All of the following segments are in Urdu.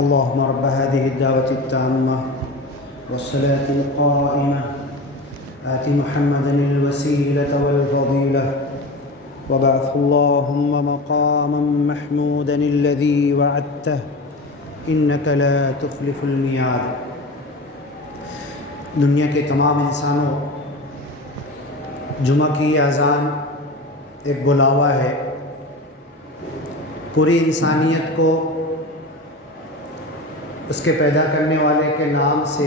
اللهم رب هذه الدعوة التامة والصلاة القائمة آت محمدا الوسيلة والفضيلة وبعث اللهم مقاما محمودا الذي وعدته إنك لا تخلف الميعاد۔ دنیا کے تمام انسانوں، جمعہ کی اذان ایک بلاوا ہے پوری انسانیت کو اس کے پیدا کرنے والے کے نام سے،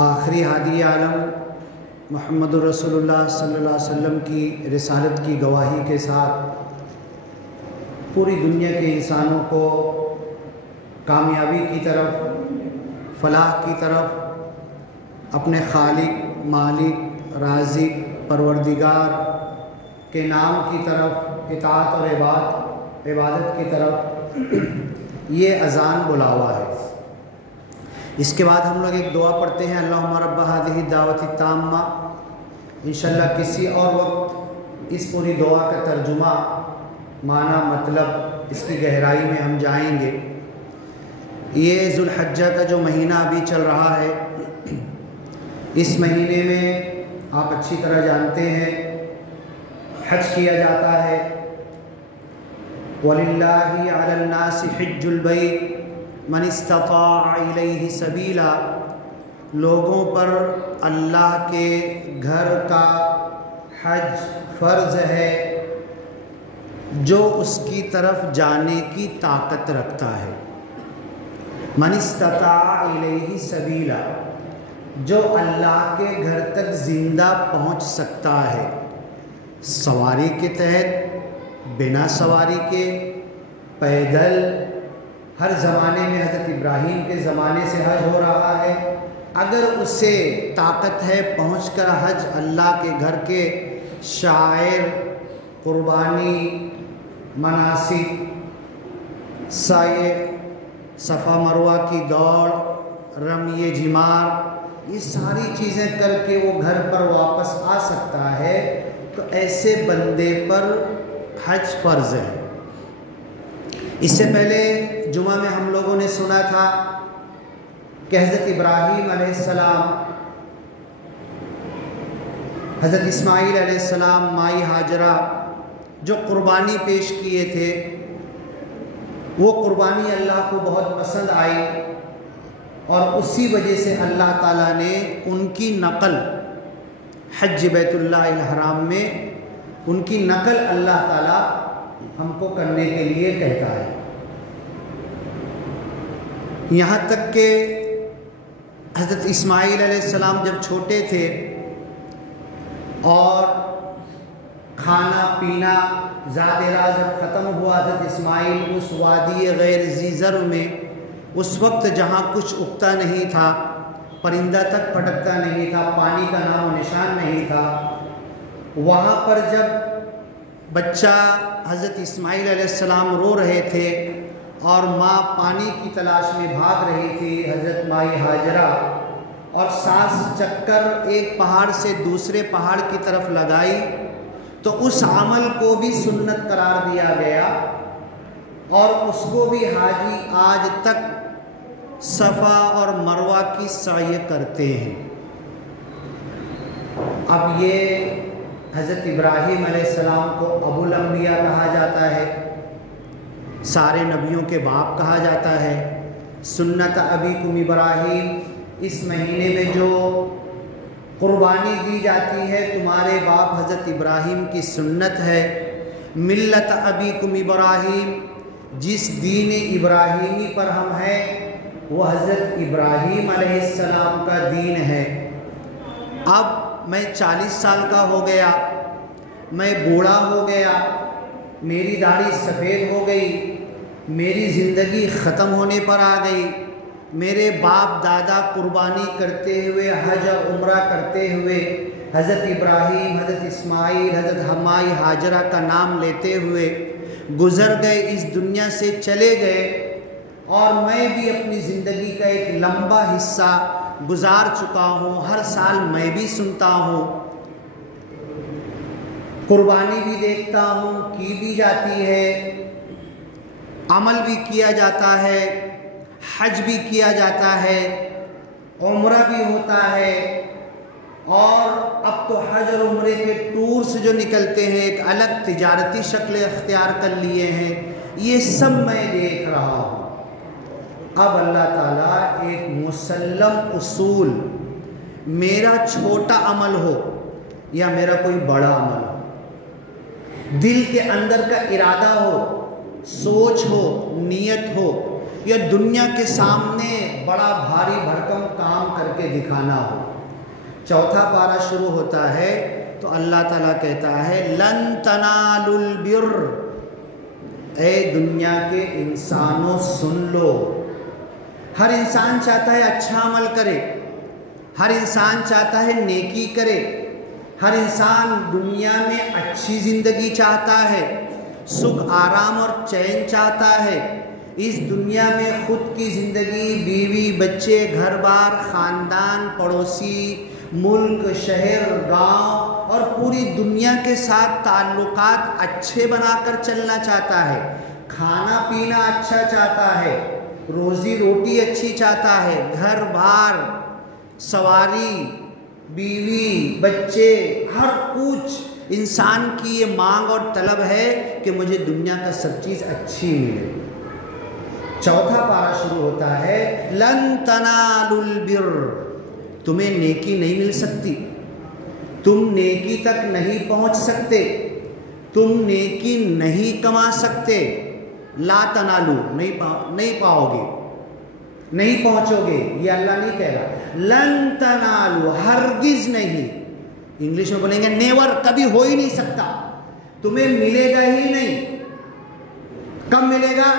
آخری ہادی عالم محمد رسول اللہ صلی اللہ علیہ وسلم کی رسالت کی گواہی کے ساتھ پوری دنیا کے انسانوں کو کامیابی کی طرف، فلاح کی طرف، اپنے خالق، مالک، رازق، پروردگار کے نام کی طرف، اطاعت اور عبادت کی طرف یہ اذان بلاوا ہے۔ اس کے بعد ہم لوگ ایک دعا پڑھتے ہیں، اللہم رب هذه الدعوۃ التامہ۔ انشاءاللہ کسی اور وقت اس پوری دعا کا ترجمہ، معنی، مطلب، اس کی گہرائی میں ہم جائیں گے۔ یہ ذو الحجہ کا جو مہینہ ابھی چل رہا ہے، اس مہینے میں آپ اچھی طرح جانتے ہیں حج کیا جاتا ہے۔ وَلِلَّهِ عَلَى النَّاسِ حِجُّ الْبَيْتِ مَنِ اسْتَطَاعَ إِلَيْهِ سَبِيلًا، لوگوں پر اللہ کے گھر کا حج فرض ہے جو اس کی طرف جانے کی طاقت رکھتا ہے۔ مَنِ اسْتَطَاعَ إِلَيْهِ سَبِيلًا، جو اللہ کے گھر تک زندہ پہنچ سکتا ہے، سواری کے تحت، بنا سواری کے، پیدل۔ ہر زمانے میں حضرت ابراہیم کے زمانے سے حج ہو رہا ہے، اگر اسے طاقت ہے پہنچ کر حج اللہ کے گھر کے شعائر، قربانی، مناسک، سعی، صفا مروہ کی دوڑ، رمی جمار، یہ ساری چیزیں کر کے وہ گھر پر واپس آ سکتا ہے، تو ایسے بندے پر حج فرض ہے۔ اس سے پہلے جمعہ میں ہم لوگوں نے سنا تھا کہ حضرت ابراہیم علیہ السلام، حضرت اسماعیل علیہ السلام، مائی ہاجرہ جو قربانی پیش کیے تھے، وہ قربانی اللہ کو بہت پسند آئی، اور اسی وجہ سے اللہ تعالیٰ نے ان کی نقل حج بیت اللہ الحرام میں، ان کی نقل اللہ تعالیٰ ہم کو کرنے کے لیے کہتا ہے۔ یہاں تک کہ حضرت اسماعیل علیہ السلام جب چھوٹے تھے اور کھانا پینا ذات راہ جب ختم ہوا، حضرت اسماعیل اس وادی غیر ذی زرع میں، اس وقت جہاں کچھ اگتا نہیں تھا، پرندہ تک پھٹکتا نہیں تھا، پانی کا نام و نشان نہیں تھا، وہاں پر جب بچہ حضرت اسماعیل علیہ السلام رو رہے تھے اور ماں پانی کی تلاش میں بھاگ رہی تھی، حضرت مائی ہاجرہ، اور سانس چکر ایک پہاڑ سے دوسرے پہاڑ کی طرف لگائی، تو اس عمل کو بھی سنت قرار دیا گیا، اور اس کو بھی حاجی آج تک صفا اور مروہ کی سعی کرتے ہیں۔ اب یہ حضرت ابراہیم علیہ السلام کو ابو الانبیاء کہا جاتا ہے، سارے نبیوں کے باپ کہا جاتا ہے۔ سنت ابیکم ابراہیم، اس مہینے میں جو قربانی دی جاتی ہے تمہارے باپ حضرت ابراہیم کی سنت ہے۔ ملت ابیکم ابراہیم، جس دین ابراہیمی پر ہم ہیں وہ حضرت ابراہیم علیہ السلام کا دین ہے۔ اب میں 40 سال کا ہو گیا، میں بوڑھا ہو گیا، میری داڑھی سفید ہو گئی، میری زندگی ختم ہونے پر آ گئی۔ میرے باپ دادا قربانی کرتے ہوئے، حج اور عمرہ کرتے ہوئے، حضرت ابراہیم، حضرت اسماعیل، حضرت ہمائی ہاجرہ کا نام لیتے ہوئے گزر گئے، اس دنیا سے چلے گئے، اور میں بھی اپنی زندگی کا ایک لمبا حصہ گزار چکا ہوں۔ ہر سال میں بھی سنتا ہوں، قربانی بھی دیکھتا ہوں، کی بھی جاتی ہے، عمل بھی کیا جاتا ہے، حج بھی کیا جاتا ہے، عمرہ بھی ہوتا ہے، اور اب تو حج اور عمرے کے ٹورز جو نکلتے ہیں ایک الگ تجارتی شکل اختیار کر لیے ہیں، یہ سب میں دیکھ رہا ہوں۔ اب اللہ تعالیٰ ایک مسلم اصول، میرا چھوٹا عمل ہو یا میرا کوئی بڑا عمل ہو، دل کے اندر کا ارادہ ہو، سوچ ہو، نیت ہو، یا دنیا کے سامنے بڑا بھاری بھرکم کام کر کے دکھانا ہو، چوتھا پارہ شروع ہوتا ہے تو اللہ تعالیٰ کہتا ہے لن تنالوا البر، اے دنیا کے انسانوں سن لو۔ ہر انسان چاہتا ہے اچھا عمل کرے، ہر انسان چاہتا ہے نیکی کرے، ہر انسان دنیا میں اچھی زندگی چاہتا ہے، سکھ آرام اور چین چاہتا ہے، اس دنیا میں خود کی زندگی، بیوی بچے، گھر بار، خاندان، پڑوسی، ملک، شہر، گاؤں اور پوری دنیا کے ساتھ تعلقات اچھے بنا کر چلنا چاہتا ہے، کھانا پینا اچھا چاہتا ہے، روزی روٹی اچھی چاہتا ہے، گھر بار، سواری، بیوی بچے، ہر کچھ انسان کی یہ مانگ اور طلب ہے کہ مجھے دنیا کا سب چیز اچھی ملے۔ چوتھا پارہ شروع ہوتا ہے لن تنالوا البر، تمہیں نیکی نہیں مل سکتی، تم نیکی تک نہیں پہنچ سکتے، تم نیکی نہیں کما سکتے، لا تنالو نہیں پاؤ گے، نہیں پہنچو گے، یہ اللہ نہیں کہہ رہا، لن تنالو ہرگز نہیں، انگلش میں بولیں گے نیور، کبھی ہو ہی نہیں سکتا، تمہیں ملے گا ہی نہیں۔ کب ملے گا؟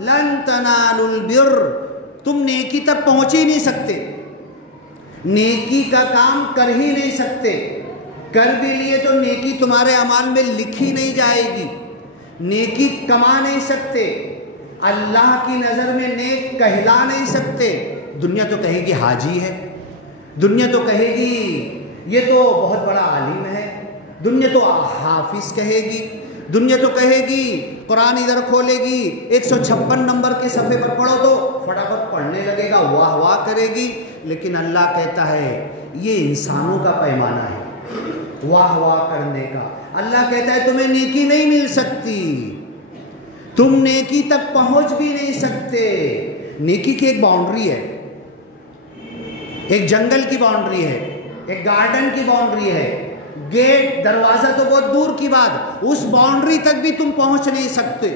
لن تنالوا البر، تم نیکی تک پہنچ ہی نہیں سکتے، نیکی کا کام کر ہی نہیں سکتے، کر بھی لیے تو نیکی تمہارے اعمال میں لکھی نہیں جائے گی، نیکی کما نہیں سکتے، اللہ کی نظر میں نیک کہلا نہیں سکتے۔ دنیا تو کہے گی حاجی ہے، دنیا تو کہے گی یہ تو بہت بڑا عالم ہے، دنیا تو حافظ کہے گی، دنیا تو کہے گی قرآن ادھر کھولے گی 156 نمبر کے صفحے پر پڑھو تو فٹافٹ پڑھنے لگے گا، واہ واہ کرے گی۔ لیکن اللہ کہتا ہے یہ انسانوں کا پیمانہ ہے واہ واہ کرنے کا۔ اللہ کہتا ہے تمہیں نیکی نہیں مل سکتی، تم نیکی تک پہنچ بھی نہیں سکتے۔ نیکی کی ایک باؤنڈری ہے، ایک جنگل کی باؤنڈری ہے، ایک گارڈن کی باؤنڈری ہے، گیٹ دروازہ تو بہت دور کی بات، اس باؤنڈری تک بھی تم پہنچ نہیں سکتے۔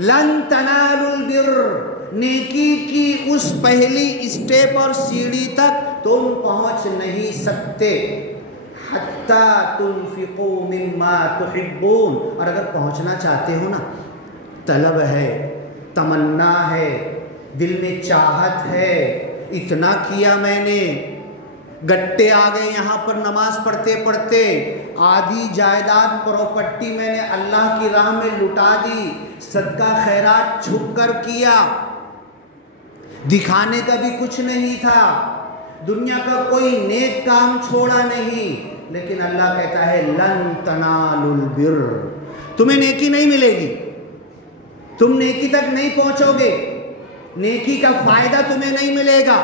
لن تنالوا البر، نیکی کی اس پہلی اسٹیپ اور سیڑھی تک تم پہنچ نہیں سکتے، حتی تنفقوا مما تحبون، اور اگر پہنچنا چاہتے ہو نا، طلب ہے، تمنا ہے، دل میں چاہت ہے، اتنا کیا میں نے، گٹے آ گئے یہاں پر نماز پڑھتے پڑھتے، آدھی جائیداد پراپرٹی میں نے اللہ کی راہ میں لٹا دی، صدقہ خیرات چھپ کر کیا، دکھانے کا بھی کچھ نہیں تھا، دنیا کا کوئی نیک کام چھوڑا نہیں، لیکن اللہ کہتا ہے لن تنالوا البر، تمہیں نیکی نہیں ملے گی، تم نیکی تک نہیں پہنچو گے، نیکی کا فائدہ تمہیں نہیں ملے گا،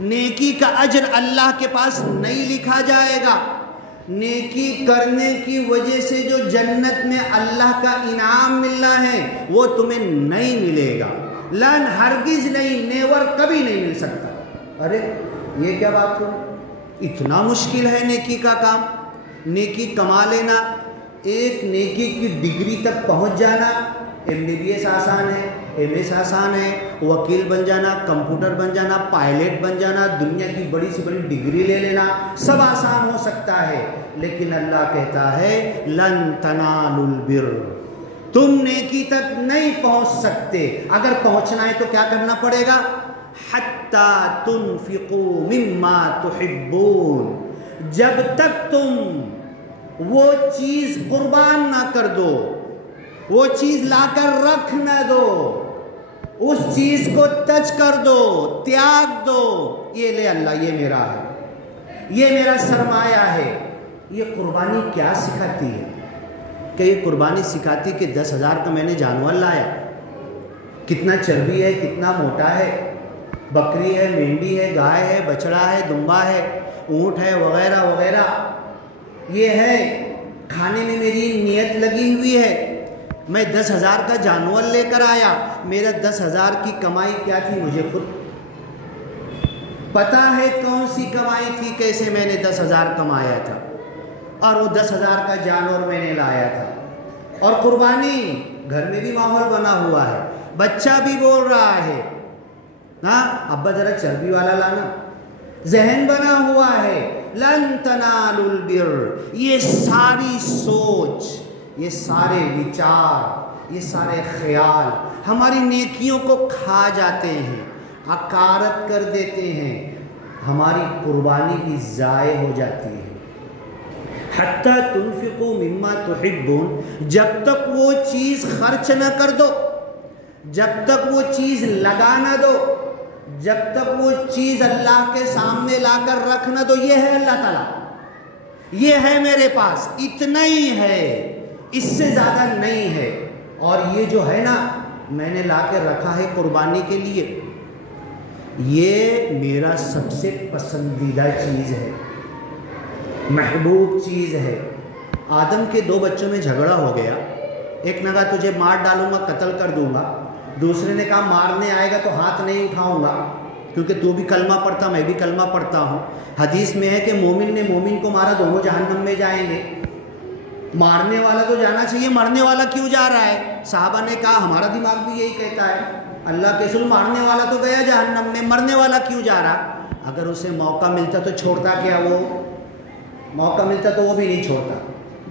نیکی کا اجر اللہ کے پاس نہیں لکھا جائے گا، نیکی کرنے کی وجہ سے جو جنت میں اللہ کا انعام ملنا ہے وہ تمہیں نہیں ملے گا، لن، ہرگز نہیں، نیور، کبھی نہیں مل سکتا۔ ارے یہ کیا بات ہوئی؟ اتنا مشکل ہے نیکی کا کام؟ نیکی کما لینا، ایک نیکی کی ڈگری تک پہنچ جانا، MBBS آسان ہے، MS آسان ہے، وکیل بن جانا، کمپیوٹر بن جانا، پائلٹ بن جانا، دنیا کی بڑی سے بڑی ڈگری لے لینا، سب آسان ہو سکتا ہے، لیکن اللہ کہتا ہے لن تنالوا البر، تم نیکی تک نہیں پہنچ سکتے۔ اگر پہنچنا ہے تو کیا کرنا پڑے گا؟ حتی تنفقوا مما تحبون، جب تک تم وہ چیز قربان نہ کر دو، وہ چیز لا کر رکھ نہ دو، اس چیز کو ٹچ کر دو، تیاگ دو، یہ لے اللہ، یہ میرا ہے، یہ میرا سرمایہ ہے۔ یہ قربانی کیا سکھاتی ہے؟ کہ یہ قربانی سکھاتی کہ 10,000 کا میں نے جانور لایا، کتنا چربی ہے، کتنا موٹا ہے، بکری ہے، مینڈی ہے، گائے ہے، بچڑا ہے، دمبا ہے، اونٹ ہے، وغیرہ وغیرہ، یہ ہے، کھانے میں میری نیت لگی ہوئی ہے، میں 10,000 کا جانور لے کر آیا، میرا 10,000 کی کمائی کیا تھی مجھے خود پتا ہے، کون سی کمائی تھی، کیسے میں نے 10,000 کمایا تھا، اور وہ 10,000 کا جانور میں نے لایا تھا۔ اور قربانی گھر میں بھی ماحول بنا ہوا ہے، بچہ بھی بول رہا ہے ہاں ابا ذرا چربی والا لانا، ذہن بنا ہوا ہے لن تنالوا البر۔ یہ ساری سوچ، یہ سارے وچار، یہ سارے خیال ہماری نیکیوں کو کھا جاتے ہیں، عکارت کر دیتے ہیں، ہماری قربانی بھی ضائع ہو جاتی ہے۔ حتی تنفقوا مما تحبون، جب تک وہ چیز خرچ نہ کر دو، جب تک وہ چیز لگا نہ دو، جب تک وہ چیز اللہ کے سامنے لا کر رکھ نہ دو، یہ ہے اللہ تعالیٰ، یہ ہے میرے پاس، اتنا ہی ہے، اس سے زیادہ نہیں ہے، اور یہ جو ہے نا میں نے لا کے رکھا ہے قربانی کے لیے، یہ میرا سب سے پسندیدہ چیز ہے، محبوب چیز ہے۔ آدم کے 2 بچوں میں جھگڑا ہو گیا، ایک نے کہا تجھے مار ڈالوں گا، قتل کر دوں گا، دوسرے نے کہا مارنے آئے گا تو ہاتھ نہیں اٹھاؤں گا، کیونکہ تو بھی کلمہ پڑھتا، میں بھی کلمہ پڑھتا ہوں۔ حدیث میں ہے کہ مومن نے مومن کو مارا، دونوں جہنم میں جائیں گے۔ مارنے والا تو جانا چاہیے، مرنے والا کیوں جا رہا ہے؟ صحابہ نے کہا ہمارا دماغ بھی یہی کہتا ہے، اللہ کے رسول مارنے والا تو گیا جہنم میں، مرنے والا کیوں جا رہا؟ اگر اسے موقع ملتا تو چھوڑتا کیا؟ وہ موقع ملتا تو وہ بھی نہیں چھوڑتا،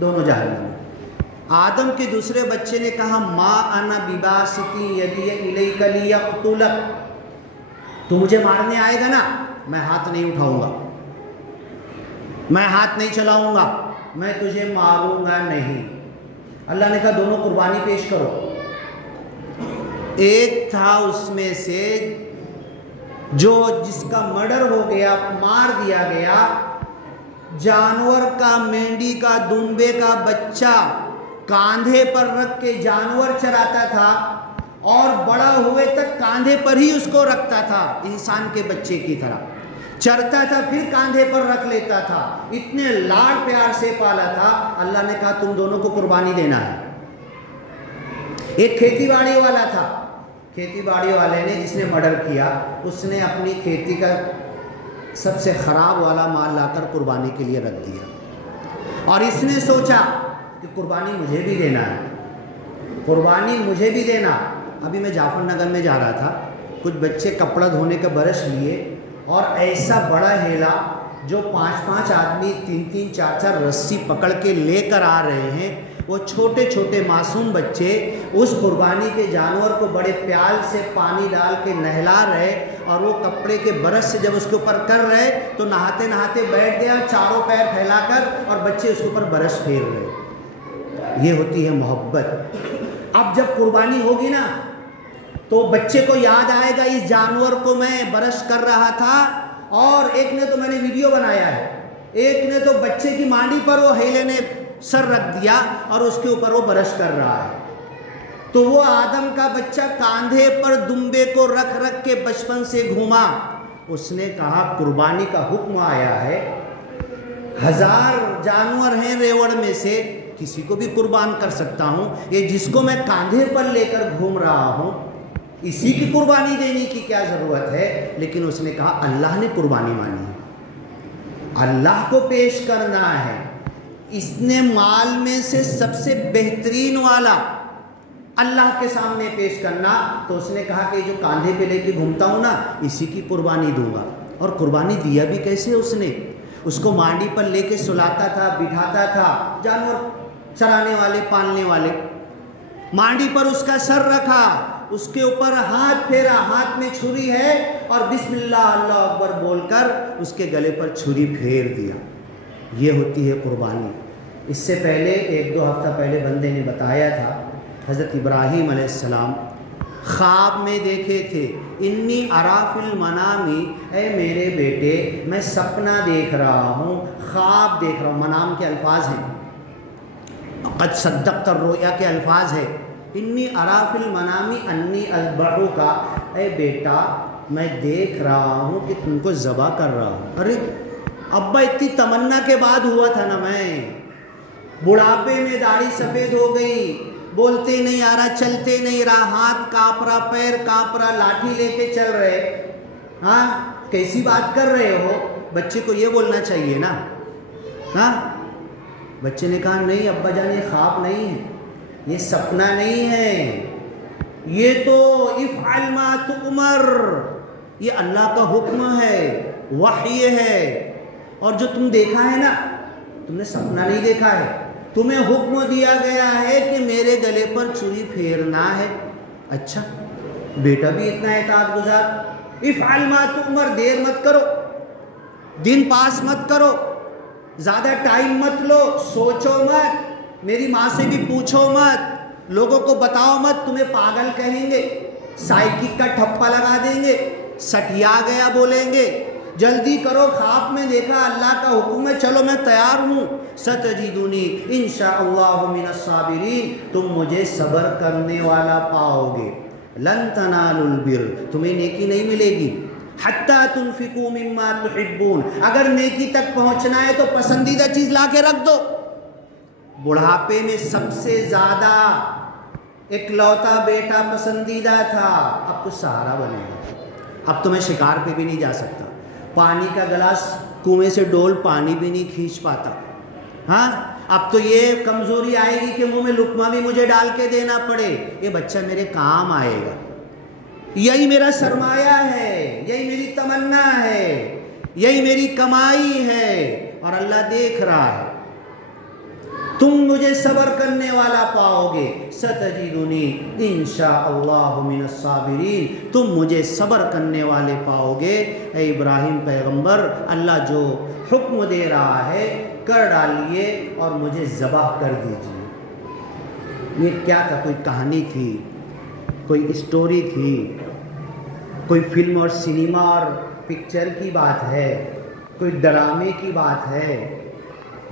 دونوں جہنم میں۔ آدم کے دوسرے بچے نے کہا ما انا بباسطی یدی الیک لیقتلک، تو مجھے مارنے آئے گا نا، میں ہاتھ نہیں اٹھاؤں گا، میں ہاتھ نہیں چلاؤں گا، میں تجھے ماروں گا نہیں۔ اللہ نے کہا دونوں قربانی پیش کرو۔ ایک تھا اس میں سے جس کا مرڈر ہو گیا، مار دیا گیا، جانور کا، مینڈی کا، دمبے کا بچہ کاندھے پر رکھ کے جانور چراتا تھا، اور بڑا ہوئے تک کاندھے پر ہی اس کو رکھتا تھا، انسان کے بچے کی طرح چرتا تھا، پھر کاندھے پر رکھ لیتا تھا، اتنے لاڈ پیار سے پالا تھا۔ اللہ نے کہا تم دونوں کو قربانی دینا ہے۔ ایک کھیتی باڑی والا تھا، کھیتی باڑی والے نے جس نے مرڈر کیا، اس نے اپنی کھیتی کا سب سے خراب والا مال لا کر قربانی کے لیے رکھ دیا، اور اس نے سوچا کہ قربانی مجھے بھی دینا ہے، قربانی مجھے بھی دینا۔ ابھی میں جعفر نگر میں جا رہا تھا، کچھ بچے کپڑا دھونے کا برش لیے، اور ایسا بڑا ہیلا جو 5-5 آدمی 3-3 4-4 رسی پکڑ کے لے کر آ رہے ہیں، وہ چھوٹے چھوٹے معصوم بچے اس قربانی کے جانور کو بڑے پیال سے پانی ڈال کے نہلا رہے، اور وہ کپڑے کے برش سے جب اس کے اوپر کر رہے تو نہاتے نہاتے بیٹھ گیا چاروں پیر پھیلا کر، اور بچے اس کے اوپر برش پھیر رہے۔ یہ ہوتی ہے محبت۔ اب جب قربانی ہوگی نا تو بچے کو یاد آئے گا اس جانور کو میں برش کر رہا تھا، اور ایک نے تو میں نے ویڈیو بنایا ہے، ایک نے تو بچے کی مانڈی پر وہ ہیلے نے سر رکھ دیا اور اس کے اوپر وہ برش کر رہا ہے۔ تو وہ آدم کا بچہ کاندھے پر دمبے کو رکھ رکھ کے بچپن سے گھوما۔ اس نے کہا قربانی کا حکم آیا ہے 1000 جانور ہیں ریوڑ میں سے، کسی کو بھی قربان کر سکتا ہوں، یہ جس کو میں کاندھے پر لے کر گھوم رہا ہوں اسی کی قربانی دینے کی کیا ضرورت ہے؟ لیکن اس نے کہا اللہ نے قربانی مانی ہے، اللہ کو پیش کرنا ہے۔ اس نے مال میں سے سب سے بہترین والا اللہ کے سامنے پیش کرنا، تو اس نے کہا کہ جو کاندھے پہ لے کے گھومتا ہوں نا اسی کی قربانی دوں گا۔ اور قربانی دیا بھی کیسے؟ اس کو مانڈی پر لے کے سلاتا تھا، بٹھاتا تھا، جانور چرانے والے پالنے والے، مانڈی پر اس کا سر رکھا، اس کے اوپر ہاتھ پھیرا، ہاتھ میں چھری ہے اور بسم اللہ اللہ اکبر بول کر اس کے گلے پر چھری پھیر دیا۔ یہ ہوتی ہے قربانی۔ اس سے پہلے 1-2 ہفتہ پہلے بندے نے بتایا تھا حضرت ابراہیم علیہ السلام خواب میں دیکھے تھے، انی ارا فی المنام، اے میرے بیٹے میں سپنا دیکھ رہا ہوں، خواب دیکھ رہا ہوں۔ منام کے الفاظ ہیں، قد صدقت الرؤیا کے الفاظ ہے۔ انی ارا فی المنام انی اذبحک، اے بیٹا میں دیکھ رہا ہوں کہ تم کو ذبح کر رہا ہوں۔ ارے ابا اتنی تمنا کے بعد ہوا تھا نا، میں بڑھاپے میں داڑھی سفید ہو گئی، بولتے نہیں آ رہا، چلتے نہیں رہا، ہاتھ کانپ رہا، پیر کانپ رہا، لاٹھی لے کے چل رہے، ہاں کیسی بات کر رہے ہو؟ بچے کو یہ بولنا چاہیے نا، ہاں۔ بچے نے کہا نہیں ابا جان یہ خواب نہیں ہے، یہ سپنا نہیں ہے، یہ تو افعل ما تؤمر، یہ اللہ کا حکم ہے، وحی ہے، اور جو تم دیکھا ہے نا تم نے سپنا نہیں دیکھا ہے، تمہیں حکم دیا گیا ہے کہ میرے گلے پر چھری پھیرنا ہے۔ اچھا بیٹا بھی اتنا اطاعت گزار، افعل ما تؤمر، دیر مت کرو، دن پاس مت کرو، زیادہ ٹائم مت لو، سوچو مت، میری ماں سے بھی پوچھو مت، لوگوں کو بتاؤ مت، تمہیں پاگل کہیں گے، سائیکک کا ٹھپا لگا دیں گے، سٹیا گیا بولیں گے، جلدی کرو، خواب میں دیکھا اللہ کا حکم ہے، چلو میں تیار ہوں، ستجدونی انشاءاللہ من الصابرین، تم مجھے صبر کرنے والا پاؤ گے، لن تنالوا البر، تمہیں نیکی نہیں ملے گی، حتی تنفقوا مما تحبون، اگر نیکی تک پہنچنا ہے تو پسندیدہ چیز لا کے رکھ دو۔ بڑھاپے میں سب سے زیادہ اکلوتا بیٹا پسندیدہ تھا، اب کچھ سہارا بنے گا، اب تو میں شکار پہ بھی نہیں جا سکتا، پانی کا گلاس کنویں سے ڈول پانی بھی نہیں کھینچ پاتا، ہاں اب تو یہ کمزوری آئے گی کہ منہ میں لقمہ بھی مجھے ڈال کے دینا پڑے، یہ بچہ میرے کام آئے گا، یہی میرا سرمایہ ہے، یہی میری تمنا ہے، یہی میری کمائی ہے، اور اللہ دیکھ رہا ہے، تم مجھے صبر کرنے والا پاؤ گے، ستجدونی انشاءاللہ من الصابرین، تم مجھے صبر کرنے والے پاؤ گے۔ اے ابراہیم پیغمبر، اللہ جو حکم دے رہا ہے کر ڈالیے اور مجھے ذبح کر دیجیے۔ یہ کیا تھا؟ کوئی کہانی تھی، کوئی اسٹوری تھی، کوئی فلم اور سنیما اور پکچر کی بات ہے، کوئی ڈرامے کی بات ہے؟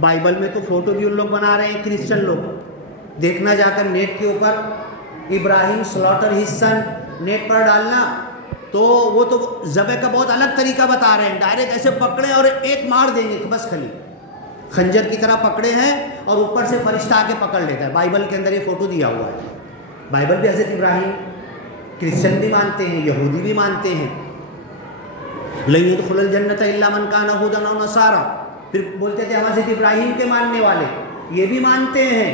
بائبل میں تو فوٹو بھی ان لوگ بنا رہے ہیں کرسچن لوگ، دیکھنا جا کر نیٹ کے اوپر، ابراہیم سلاٹر ہز سن نیٹ پر ڈالنا، تو وہ تو ذبح کا بہت الگ طریقہ بتا رہے ہیں، ڈائریکٹ ایسے پکڑے اور ایک مار دیں گے بس، خلی خنجر کی طرح پکڑے ہیں اور اوپر سے فرشتہ آ کے پکڑ لیتا ہے۔ بائبل کے اندر یہ فوٹو دیا ہوا ہے، بائبل بھی حضرت ابراہیم، کرسچن بھی مانتے ہیں، یہودی بھی مانتے ہیں، لن يدخل الجنت الا من كان هودا او نصارى، پھر بولتے تھے ہم حضرت ابراہیم کے ماننے والے، یہ بھی مانتے ہیں۔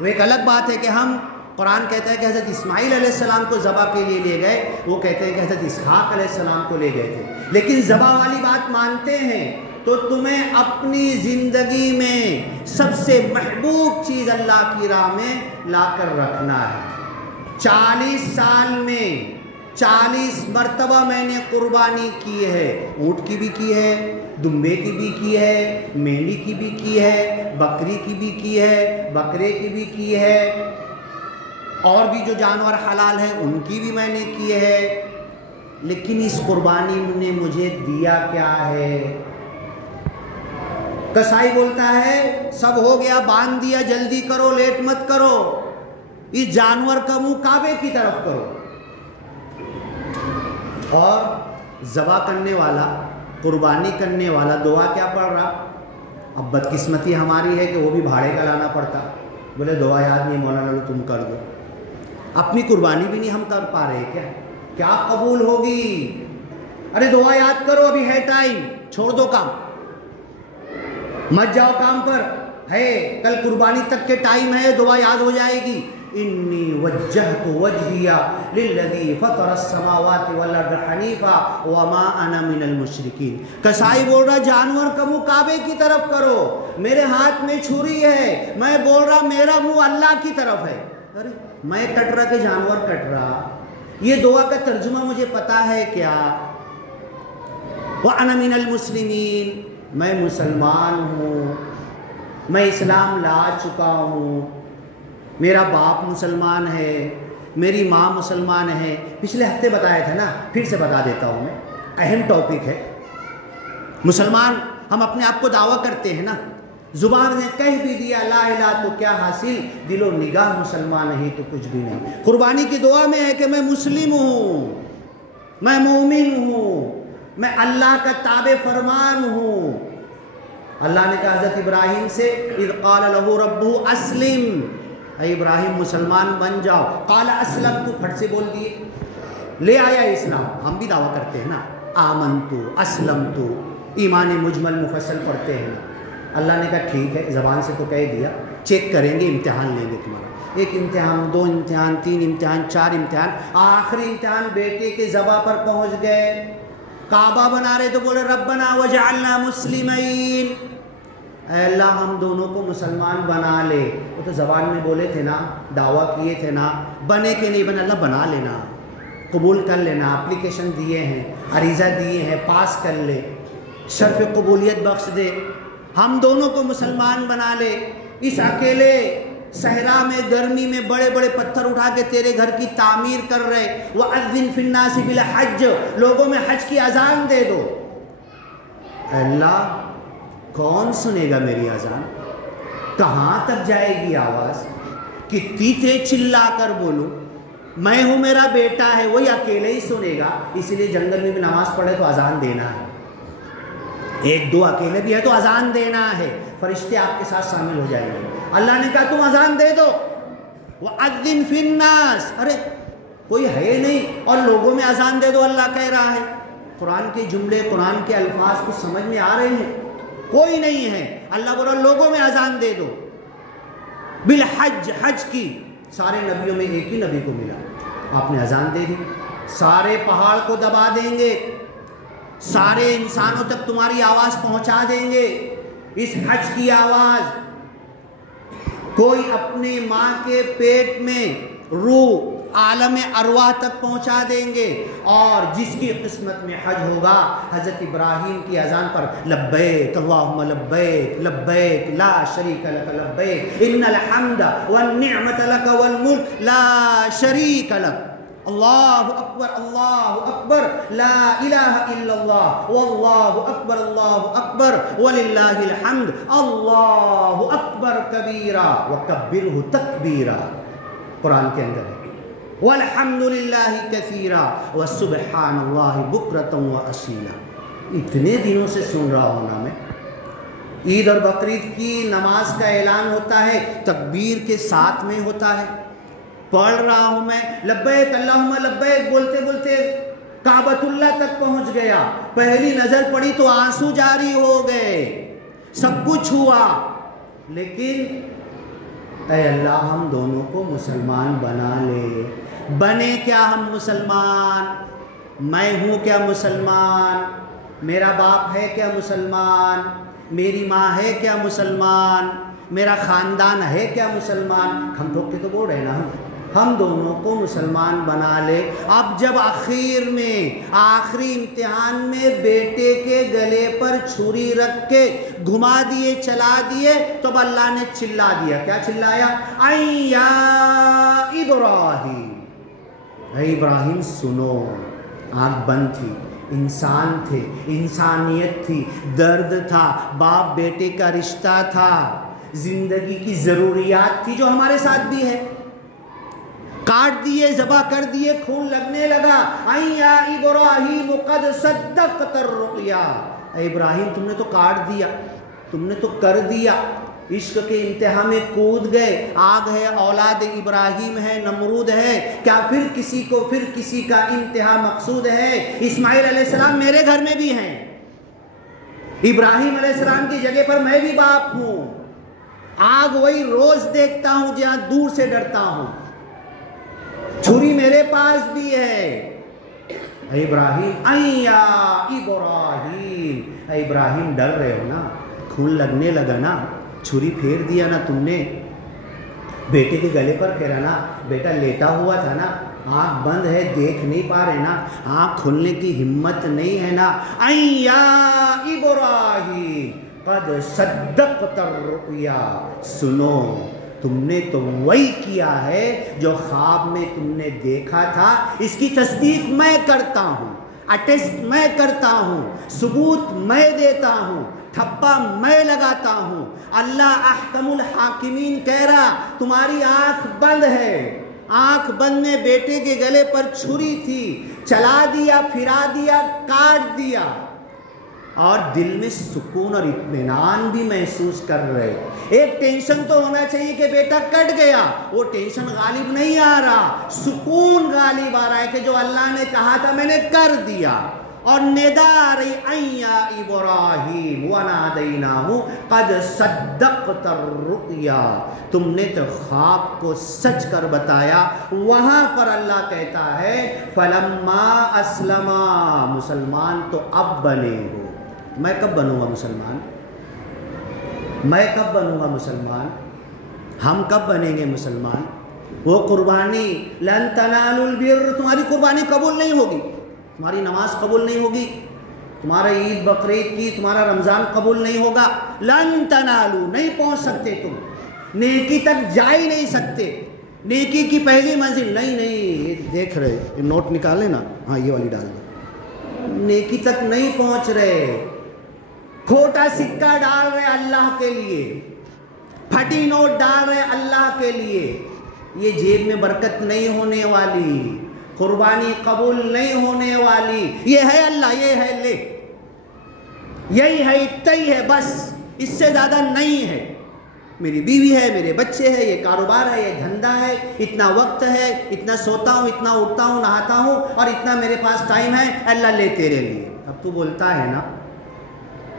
وہ ایک الگ بات ہے کہ ہم، قرآن کہتا ہے کہ حضرت اسماعیل علیہ السلام کو ذبح کے لیے لے گئے، وہ کہتے ہیں کہ حضرت اسحاق علیہ السلام کو لے گئے تھے، لیکن ذبح والی بات مانتے ہیں۔ تو تمہیں اپنی زندگی میں سب سے محبوب چیز اللہ کی راہ میں لا کر رکھنا ہے۔ 40 سال میں 40 مرتبہ میں نے قربانی کی ہے، اونٹ کی بھی کی ہے، دمبے کی بھی کی ہے، مینڈی کی بھی کی ہے، بکری کی بھی کی ہے، بکرے کی بھی کی ہے، اور بھی جو جانور حلال ہیں ان کی بھی میں نے کی ہے، لیکن اس قربانی نے مجھے دیا کیا ہے؟ کسائی بولتا ہے سب ہو گیا، باندھ دیا، جلدی کرو، لیٹ مت کرو، اس جانور کا منہ کعبے کی طرف کرو۔ اور ذبح کرنے والا، قربانی کرنے والا دعا کیا پڑھ رہا؟ اب بدقسمتی ہماری ہے کہ وہ بھی بھاڑے کا لانا پڑتا. بولے دعا یاد نہیں مولانا لو تم کر دو. اپنی قربانی بھی نہیں ہم کر پا رہے کیا قبول ہوگی؟ ارے دعا یاد کرو، ابھی ہے ٹائم، چھوڑ دو کام، مت جاؤ کام پر، ہے کل قربانی تک کے ٹائم ہے، دعا یاد ہو جائے گی. انی وجہت وجہی للذی فطر السماوات والارض حنیفا وما انا من المشرکین. کسائی بول رہا جانور کا منہ کعبے کی طرف کرو، میرے ہاتھ میں چھری ہے، میں بول رہا میرا منہ اللہ کی طرف ہے. ارے میں کٹ رہا کہ جانور کٹ رہا؟ یہ دعا کا ترجمہ مجھے پتا ہے کیا؟ وَأَنَا مِنَ الْمُسْلِمِينَ، میں مسلمان ہوں، میں اسلام لا چکا ہوں، میرا باپ مسلمان ہے، میری ماں مسلمان ہے. پچھلے ہفتے بتایا تھا نا، پھر سے بتا دیتا ہوں میں، اہم ٹاپک ہے. مسلمان ہم اپنے آپ کو دعویٰ کرتے ہیں نا، زبان نے کہہ بھی دیا لا الہ تو کیا حاصل، دل و نگاہ مسلمان نہیں تو کچھ بھی نہیں. قربانی کی دعا میں ہے کہ میں مسلم ہوں، میں مومن ہوں، میں اللہ کا تابع فرمان ہوں. اللہ نے کہا حضرت ابراہیم سے اذ قال له ربه اسلم، اے ابراہیم مسلمان بن جاؤ. قال اسلمت، پھٹ سے بول دیے، لے آیا اسلام. ہم بھی دعویٰ کرتے ہیں نا آمنتو اسلمتو، ایمان مجمل مفصل پڑھتے ہیں. اللہ نے کہا ٹھیک ہے، زبان سے تو کہہ دیا، چیک کریں گے، امتحان لیں گے تمہارا. ایک امتحان، دو امتحان، تین امتحان، چار امتحان، آخری امتحان بیٹے کے ذبح پر پہنچ گئے. کعبہ بنا رہے تو بولے ربنا وجعلنا مسلمین، اے اللہ ہم دونوں کو مسلمان بنا لے. وہ تو زبان میں بولے تھے نا، دعویٰ کیے تھے نا، بنے کہ نہیں بنے، اللہ بنا لینا، قبول کر لینا. اپلیکیشن دیے ہیں، عریضہ دیے ہیں، پاس کر لے، شرف قبولیت بخش دے، ہم دونوں کو مسلمان بنا لے. اس اکیلے صحرا میں گرمی میں بڑے بڑے پتھر اٹھا کے تیرے گھر کی تعمیر کر رہے. وَأَذِّن فِي النَّاسِ بِالْحَجِّ، لوگوں میں حج کی اذان دے دو. اے اللہ کون سنے گا میری اذان؟ کہاں تک جائے گی آواز؟ کتنی تیز چلا کر بولوں؟ میں ہوں، میرا بیٹا ہے، وہی اکیلے ہی سنے گا. اس لیے جنگل میں بھی نماز پڑھے تو اذان دینا ہے، ایک دو اکیلے بھی ہے تو اذان دینا ہے، فرشتے آپ کے ساتھ شامل ہو جائیں گے. اللہ نے کہا تم اذان دے دو. وَأَذِّن فِي النَّاسِ، ارے کوئی ہے نہیں اور لوگوں میں اذان دے دو، اللہ کہہ رہا ہے. قرآن کے جملے، قرآن کے الفاظ کچھ سمجھ میں آ رہے ہیں؟ کوئی نہیں ہے. اللہ بولا لوگوں میں اذان دے دو. بالحج، حج کی سارے نبیوں میں ایک ہی نبی کو ملا، آپ نے اذان دے دی. سارے پہاڑ کو دبا دیں گے، سارے انسانوں تک تمہاری آواز پہنچا دیں گے، اس حج کی آواز. کوئی اپنی ماں کے پیٹ میں روح عالم ارواح تک پہنچا دیں گے. اور جس کی قسمت میں حج ہوگا، حضرت ابراہیم کی اذان پر لبیک اللہم لبیک لبیک لا شریک لک لبیک ان الحمد والنعمت لک والملک لا شریک لک، اللہ اکبر لا الہ الا اللہ واللہ اکبر وللہ الحمد، اللہ اکبر کبیرا وکبرہ تکبیرا. قرآن کے اندر ہے والحمد للہ کثیرا وسبحان اللہ بکرۃ واصیلا. اتنے دنوں سے سن رہا ہوں نا میں. عید اور بقرعید کی نماز کا اعلان ہوتا ہے، تکبیر کے ساتھ میں ہوتا ہے. پڑھ رہا ہوں میں لبیک اللہم لبیک بولتے بولتے کعبۃ اللہ تک پہنچ گیا. پہلی نظر پڑی تو آنسو جاری ہو گئے، سب کچھ ہوا، لیکن اے اللہ ہم دونوں کو مسلمان بنا لے. بنے کیا ہم مسلمان؟ میں ہوں کیا مسلمان؟ میرا باپ ہے کیا مسلمان؟ میری ماں ہے کیا مسلمان؟ میرا خاندان ہے کیا مسلمان؟ ہم لوگ کے تو بول رہے ہیں نا ہم دونوں کو مسلمان بنا لے. اب جب آخر میں آخری امتحان میں بیٹے کے گلے پر چھری رکھ کے گھما دیے، چلا دیے، تو اب اللہ نے چلا دیا. کیا چلایا؟ یا ابراہیم، اے ابراہیم سنو. آنکھ بند تھی، انسان تھے، انسانیت تھی، درد تھا، باپ بیٹے کا رشتہ تھا، زندگی کی ضروریات تھی جو ہمارے ساتھ بھی ہے. کاٹ دیے، ذبح کر دیے، خون لگنے لگا. یا ابراہیم قد صدقت الرؤیا، اے ابراہیم تم نے تو کاٹ دیا، تم نے تو کر دیا، عشق کے انتہا میں کود گئے، آگ ہے، اولاد ابراہیم ہے، نمرود ہے، کیا پھر کسی کا انتہا مقصود ہے؟ اسماعیل علیہ السلام میرے گھر میں بھی ہیں، ابراہیم علیہ السلام کی جگہ پر میں بھی باپ ہوں، آگ وہی روز دیکھتا ہوں جہاں دور سے ڈرتا ہوں، چھری میرے پاس بھی ہے۔ اے ابراہیم، ایا ابراہیم، اے ابراہیم ڈر رہے ہو نا، خون لگنے لگا نا، چھری پھیر دیا نا تم نے، بیٹے کے گلے پر پھیرا نا، بیٹا لیٹا ہوا تھا نا، آنکھ بند ہے، دیکھ نہیں پا رہے نا، آنکھ کھلنے کی ہمت نہیں ہے نا، ایا ابراہیم قد صدقت الرؤیا، سنو تم نے تو وہی کیا ہے جو خواب میں تم نے دیکھا تھا، اس کی تصدیق میں کرتا ہوں، اٹیسٹ میں کرتا ہوں، ثبوت میں دیتا ہوں، ٹھپا میں لگاتا ہوں۔ اللہ احکم الحاکمین کہہ رہا تمہاری آنکھ بند ہے، آنکھ بند میں بیٹے کے گلے پر چھری تھی، چلا دیا، پھرا دیا، کاٹ دیا، اور دل میں سکون اور اطمینان بھی محسوس کر رہے۔ ایک ٹینشن تو ہونا چاہیے کہ بیٹا کٹ گیا، وہ ٹینشن غالب نہیں آ رہا، سکون غالب آ رہا ہے کہ جو اللہ نے کہا تھا میں نے کر دیا۔ اور ندا آ رہی، ایا ابراہیم ونادیناہ قد صدقت الرؤیا، تم نے تو خواب کو سچ کر بتایا۔ وہاں پر اللہ کہتا ہے فلما اسلما، مسلمان تو اب بنے ہو۔ میں کب بنوں گا مسلمان؟ میں کب بنوں گا مسلمان؟ ہم کب بنیں گے مسلمان؟ وہ قربانی، لن تنالوا البر، تمہاری قربانی قبول نہیں ہوگی، تمہاری نماز قبول نہیں ہوگی، تمہارا عید بقرعید کی، تمہارا رمضان قبول نہیں ہوگا، لن تنالوا، نہیں پہنچ سکتے، تم نیکی تک جا ہی نہیں سکتے، نیکی کی پہلی منزل نہیں، یہ دیکھ رہے، یہ نوٹ نکالے نا، ہاں یہ والی ڈال دو، نیکی تک نہیں پہنچ رہے، کھوٹا سکہ ڈال رہے اللہ کے لیے، پھٹی نوٹ ڈال رہے اللہ کے لیے، یہ جیب میں برکت نہیں ہونے والی، قربانی قبول نہیں ہونے والی۔ یہ ہے اللہ، یہ ہے لے، یہی ہے، اتنا ہی ہے بس، اس سے زیادہ نہیں ہے، میری بیوی ہے، میرے بچے ہیں، یہ کاروبار ہے، یہ دھندا ہے، اتنا وقت ہے، اتنا سوتا ہوں، اتنا اٹھتا ہوں، نہاتا ہوں، اور اتنا میرے پاس ٹائم ہے، اللہ لے تیرے لیے۔ اب تو بولتا ہے نا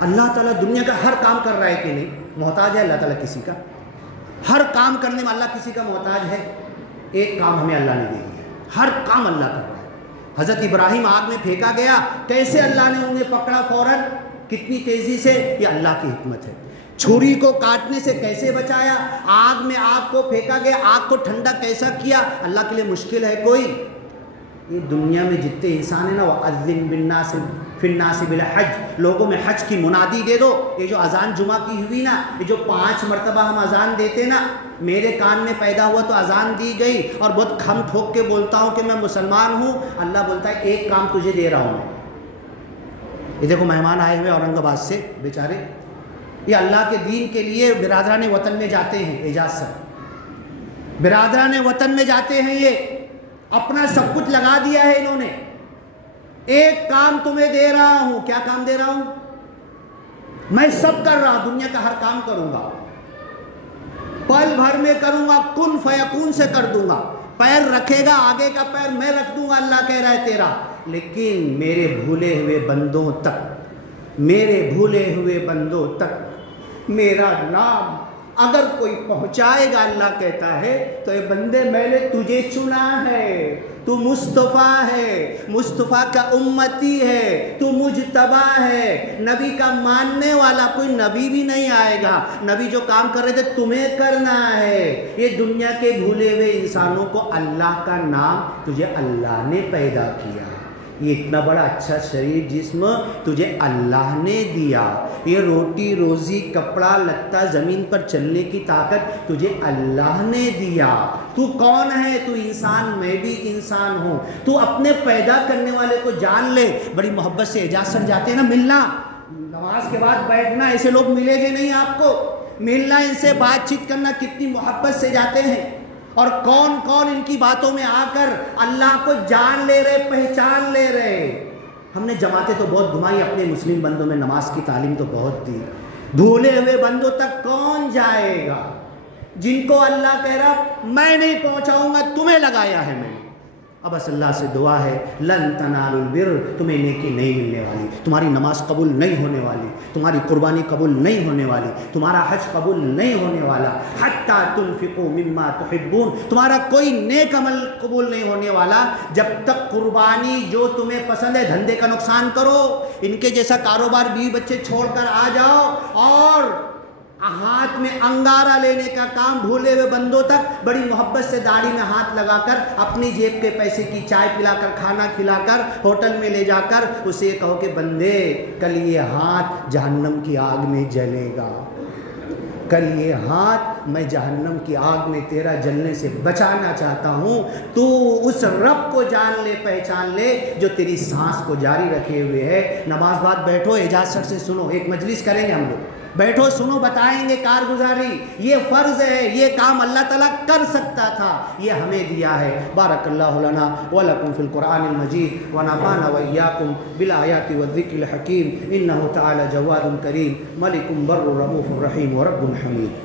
اللہ تعالیٰ دنیا کا ہر کام کر رہا ہے کہ نہیں؟ محتاج ہے اللہ تعالیٰ کسی کا؟ ہر کام کرنے میں اللہ کسی کا محتاج ہے؟ ایک کام ہمیں اللہ نے دے دیا، ہر کام اللہ کر رہا ہے۔ حضرت ابراہیم آگ میں پھینکا گیا، کیسے اللہ نے انہیں پکڑا فوراً، کتنی تیزی سے، یہ اللہ کی حکمت ہے۔ چھری کو کاٹنے سے کیسے بچایا، آگ میں آگ کو پھینکا گیا، آگ کو ٹھنڈا کیسا کیا، اللہ کے لیے مشکل ہے کوئی؟ یہ دنیا میں جتنے انسان ہیں نا، وَأَذِّن بِالنَّاسِ فِي النَّاسِ بِالْحَجِّ، لوگوں میں حج کی منادی دے دو۔ یہ جو اذان جمعہ کی ہوئی نا، یہ جو 5 مرتبہ ہم اذان دیتے نا، میرے کان میں پیدا ہوا تو اذان دی گئی، اور بہت کھم ٹھوک کے بولتا ہوں کہ میں مسلمان ہوں۔ اللہ بولتا ہے ایک کام تجھے دے رہا ہوں میں۔ یہ دیکھو مہمان آئے ہوئے اورنگ آباد سے بیچارے، یہ اللہ کے دین کے لیے برادران وطن میں جاتے ہیں، اعجاز سر، برادران وطن میں جاتے ہیں، یہ اپنا سب کچھ لگا دیا ہے انہوں نے۔ ایک کام تمہیں دے رہا ہوں، کیا کام دے رہا ہوں؟ میں سب کر رہا ہوں، دنیا کا ہر کام کروں گا، پل بھر میں کروں گا، کن فیکون سے کر دوں گا، پیر رکھے گا آگے کا پیر میں رکھ دوں گا، اللہ کہہ رہا ہے تیرا، لیکن میرے بھولے ہوئے بندوں تک، میرے بھولے ہوئے بندوں تک میرا نام اگر کوئی پہنچائے گا، اللہ کہتا ہے تو اے بندے میں نے تجھے چنا ہے، تو مصطفیٰ ہے، مصطفیٰ کا امتی ہے، تو مجتبی ہے، نبی کا ماننے والا کوئی نبی بھی نہیں آئے گا، نبی جو کام کر رہے تھے تمہیں کرنا ہے۔ یہ دنیا کے بھولے ہوئے انسانوں کو اللہ کا نام، تجھے اللہ نے پیدا کیا، یہ اتنا بڑا اچھا شریر جسم تجھے اللہ نے دیا، یہ روٹی روزی کپڑا لتا زمین پر چلنے کی طاقت تجھے اللہ نے دیا۔ تو کون ہے؟ تو انسان، میں بھی انسان ہوں۔ تو اپنے پیدا کرنے والے کو جان لے۔ بڑی محبت سے اعجاز سر جاتے ہیں نا ملنا، نماز کے بعد بیٹھنا، ایسے لوگ ملیں گے نہیں آپ کو، ملنا، ان سے بات چیت کرنا، کتنی محبت سے جاتے ہیں، اور کون کون ان کی باتوں میں آ کر اللہ کو جان لے رہے، پہچان لے رہے۔ ہم نے جماعتیں تو بہت گھمائی، اپنے مسلم بندوں میں نماز کی تعلیم تو بہت دی، بھولے ہوئے بندوں تک کون جائے گا؟ جن کو اللہ کہہ رہا میں نہیں پہنچاؤں گا، تمہیں لگایا ہے میں نے۔ اب بس اللہ سے دعا ہے لن تنالوا البر، تمہیں نیکی نہیں ملنے والی، تمہاری نماز قبول نہیں ہونے والی، تمہاری قربانی قبول نہیں ہونے والی، تمہارا حج قبول نہیں ہونے والا، حتی تنفقوا مما تحبون، تمہارا کوئی نیک عمل قبول نہیں ہونے والا جب تک قربانی جو تمہیں پسند ہے، دھندے کا نقصان کرو، ان کے جیسا کاروبار بیوی بچے چھوڑ کر آ جاؤ، اور ہاتھ میں انگارہ لینے کا کام بھولے ہوئے بندوں تک بڑی محبت سے داڑھی میں ہاتھ لگا کر اپنی جیب کے پیسے کی چائے پلا کر کھانا کھلا کر ہوٹل میں لے جا کر اسے کہو کہ بندے کل یہ ہاتھ جہنم کی آگ میں جلے گا، کل یہ ہاتھ میں جہنم کی آگ میں تیرا جلنے سے بچانا چاہتا ہوں، تو اس رب کو جان لے، پہچان لے جو تیری سانس کو جاری رکھے ہوئے ہے۔ نماز بعد بیٹھو، اعجاز سر سے سنو، ایک مجلس کریں گے ہم لوگ، بیٹھو سنو، بتائیں گے کارگزاری، یہ فرض ہے، یہ کام اللہ تعالیٰ کر سکتا تھا، یہ ہمیں دیا ہے۔ بارک اللہ لنا ولکم فی القرآن المجید ونفعنا وإیاکم بالآیات والذکر الحکیم، انہ تعالی جواد کریم ملک بر رؤوف رحیم ورب حمید۔